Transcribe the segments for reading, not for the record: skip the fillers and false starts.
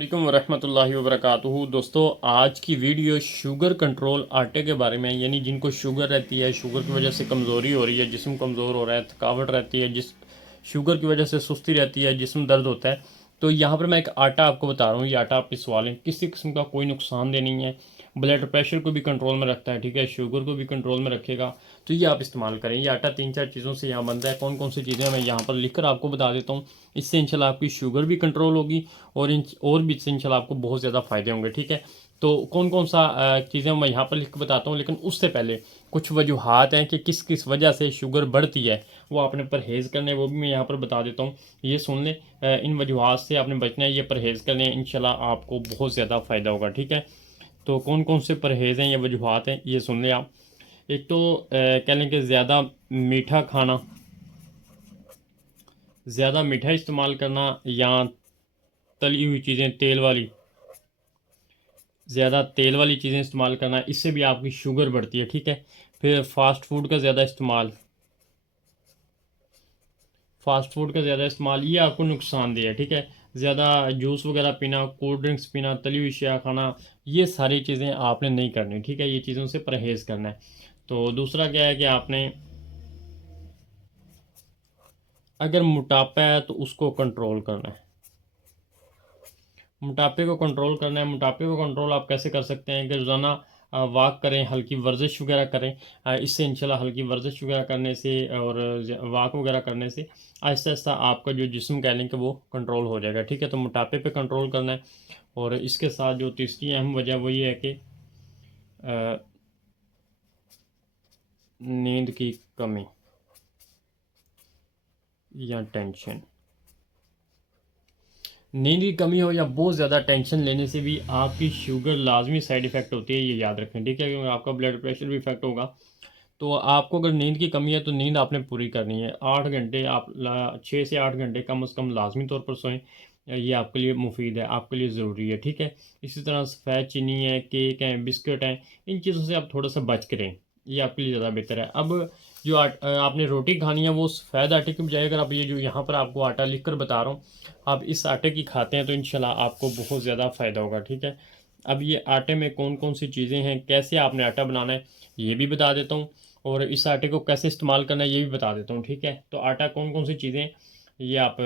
वालेकुम वरहमतुल्लाहि वबरकातुहू। दोस्तों, आज की वीडियो शुगर कंट्रोल आटे के बारे में, यानी जिनको शुगर रहती है, शुगर की वजह से कमज़ोरी हो रही है, जिस्म कमज़ोर हो रहा है, थकावट रहती है, जिस शुगर की वजह से सुस्ती रहती है, जिस्म दर्द होता है। तो यहाँ पर मैं एक आटा आपको बता रहा हूँ। ये आटा आप पिसवा लें, किसी किस्म का कोई नुकसानदेह नहीं है। ब्लड प्रेशर को भी कंट्रोल में रखता है, ठीक है, शुगर को भी कंट्रोल में रखेगा। तो ये आप इस्तेमाल करें। ये आटा 3-4 चीज़ों से यहाँ बनता है। कौन कौन सी चीज़ें मैं यहाँ पर लिख कर आपको बता देता हूँ। इससे इंशाल्लाह आपकी शुगर भी कंट्रोल होगी और भी इससे इंशाल्लाह आपको बहुत ज़्यादा फ़ायदे होंगे, ठीक है। तो कौन कौन सा चीज़ें मैं यहाँ पर लिख के बताता हूँ, लेकिन उससे पहले कुछ वजूहात हैं कि किस किस वजह से शुगर बढ़ती है, वो आपने परहेज़ करने, वो भी मैं यहाँ पर बता देता हूँ। ये सुन लें, इन वजूहात से आपने बचना है, ये परहेज़ करने, इंशाल्लाह आपको बहुत ज़्यादा फ़ायदा होगा, ठीक है। तो कौन कौन से परहेज़ हैं, ये वजूहात हैं, ये सुन लें आप। एक तो कह लें कि ज़्यादा मीठा खाना, ज़्यादा मीठा इस्तेमाल करना, या तली हुई चीज़ें, तेल वाली, ज़्यादा तेल वाली चीज़ें इस्तेमाल करना, इससे भी आपकी शुगर बढ़ती है, ठीक है। फिर फ़ास्ट फूड का ज़्यादा इस्तेमाल, ये आपको नुकसानदेह है, ठीक है। ज़्यादा जूस वगैरह पीना, कोल्ड ड्रिंक्स पीना, तली हुई अशिया खाना, ये सारी चीज़ें आपने नहीं करनी, ठीक है। ये चीज़ों से परहेज़ करना है। तो दूसरा क्या है कि आपने, अगर मोटापा है तो उसको कंट्रोल करना है। मोटापे को कंट्रोल आप कैसे कर सकते हैं कि रोज़ाना वॉक करें, हल्की वर्जिश वगैरह करें। इससे इंशाल्लाह हल्की वर्जिश वगैरह करने से और वॉक वगैरह करने से आहिस्ता आहिस्ता आपका जो जिस्म कह लें कि वो कंट्रोल हो जाएगा, ठीक है। तो मोटापे पे कंट्रोल करना है। और इसके साथ जो तीसरी अहम वजह वो ये है कि अ, नींद की कमी या टेंशन। नींद की कमी हो या बहुत ज़्यादा टेंशन लेने से भी आपकी शुगर लाजमी साइड इफ़ेक्ट होती है, ये याद रखें, ठीक है। क्योंकि आपका ब्लड प्रेशर भी इफेक्ट होगा। तो आपको अगर नींद की कमी है तो नींद आपने पूरी करनी है। 8 घंटे आप 6 से 8 घंटे कम से कम लाजमी तौर पर सोएं। ये आपके लिए मुफीद है, आपके लिए ज़रूरी है, ठीक है। इसी तरह सफ़ेद चीनी है, केक हैं, बिस्किट हैं, इन चीज़ों से आप थोड़ा सा बच करें, ये आपके लिए ज़्यादा बेहतर है। अब जो आपने रोटी खानी है वो सफ़ेद आटे की बजाय, अगर आप ये जो यहाँ पर आपको आटा लिख कर बता रहा हूँ, आप इस आटे की खाते हैं तो इंशाल्लाह आपको बहुत ज़्यादा फ़ायदा होगा, ठीक है। अब ये आटे में कौन कौन सी चीज़ें हैं, कैसे आपने आटा बनाना है, ये भी बता देता हूँ। और इस आटे को कैसे इस्तेमाल करना है ये भी बता देता हूँ, ठीक है। तो आटा कौन कौन सी चीज़ें, ये आप,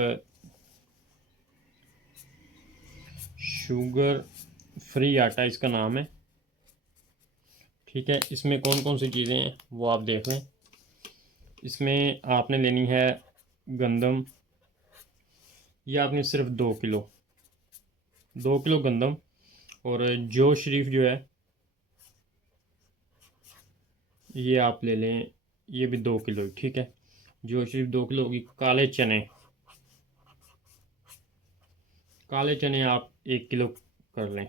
शुगर फ्री आटा इसका नाम है, ठीक है। इसमें कौन कौन सी चीज़ें हैं वो आप देख लें। इसमें आपने लेनी है गंदम, ये आपने सिर्फ 2 किलो, 2 किलो गंदम। और जो शरीफ जो है ये आप ले लें, ये भी 2 किलो, ठीक है। जो शरीफ 2 किलो होगी। काले चने आप 1 किलो कर लें।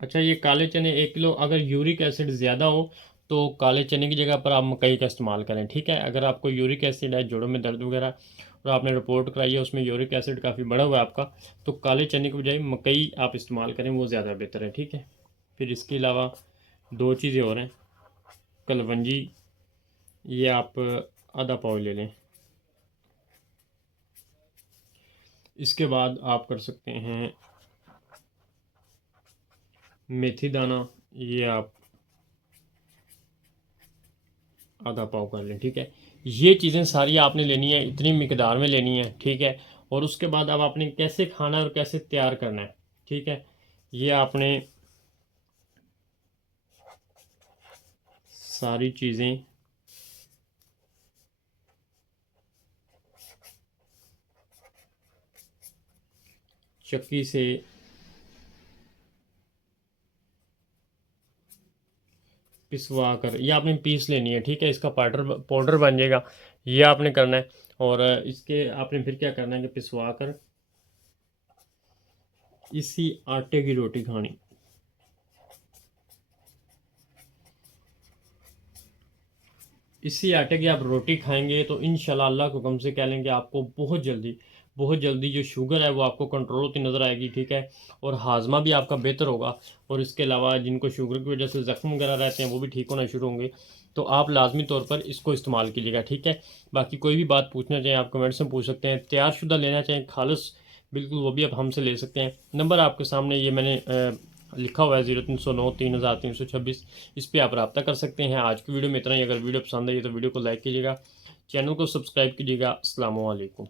अच्छा, ये काले चने 1 किलो, अगर यूरिक एसिड ज़्यादा हो तो काले चने की जगह पर आप मकई का इस्तेमाल करें, ठीक है। अगर आपको यूरिक एसिड है, जोड़ों में दर्द वगैरह, और आपने रिपोर्ट कराई है उसमें यूरिक एसिड काफ़ी बढ़ा हुआ है आपका, तो काले चने की बजाय मकई आप इस्तेमाल करें, वो ज़्यादा बेहतर है, ठीक है। फिर इसके अलावा दो चीज़ें और हैं। कलवंजी, ये आप आधा पाव ले लें। इसके बाद आप कर सकते हैं मेथी दाना, ये आप आधा पाव कर लें, ठीक है। ये चीज़ें सारी आपने लेनी है, इतनी मिकदार में लेनी है, ठीक है। और उसके बाद अब आपने कैसे खाना है और कैसे तैयार करना है, ठीक है। ये आपने सारी चीज़ें चक्की से पिसवा कर ये आपने पीस लेनी है, ठीक है। इसका पाउडर पाउडर बन जाएगा, ये आपने करना है। और इसके आपने फिर क्या करना है कि पिसवा कर इसी आटे की रोटी खानी। इसी आटे की आप रोटी खाएंगे तो इंशाल्लाह अल्लाह को हुक्म से कह लेंगे आपको बहुत जल्दी जो शुगर है वो आपको कंट्रोल होती नज़र आएगी, ठीक है। और हाजमा भी आपका बेहतर होगा। और इसके अलावा जिनको शुगर की वजह से ज़ख्म वगैरह रहते हैं वो भी ठीक होना शुरू होंगे। तो आप लाजमी तौर पर इसको इस्तेमाल कीजिएगा, ठीक है। बाकी कोई भी बात पूछना चाहें आप कमेंट्स में पूछ सकते हैं। तैयारशुदा लेना चाहें, खालिस बिल्कुल वो भी आप हमसे ले सकते हैं। नंबर आपके सामने ये मैंने लिखा हुआ है 0309 3326, इस पर आप रब्ता कर सकते हैं। आज की वीडियो में इतना ही। अगर वीडियो पसंद आई तो वीडियो को लाइक कीजिएगा, चैनल को सब्सक्राइब कीजिएगा। अस्सलाम वालेकुम।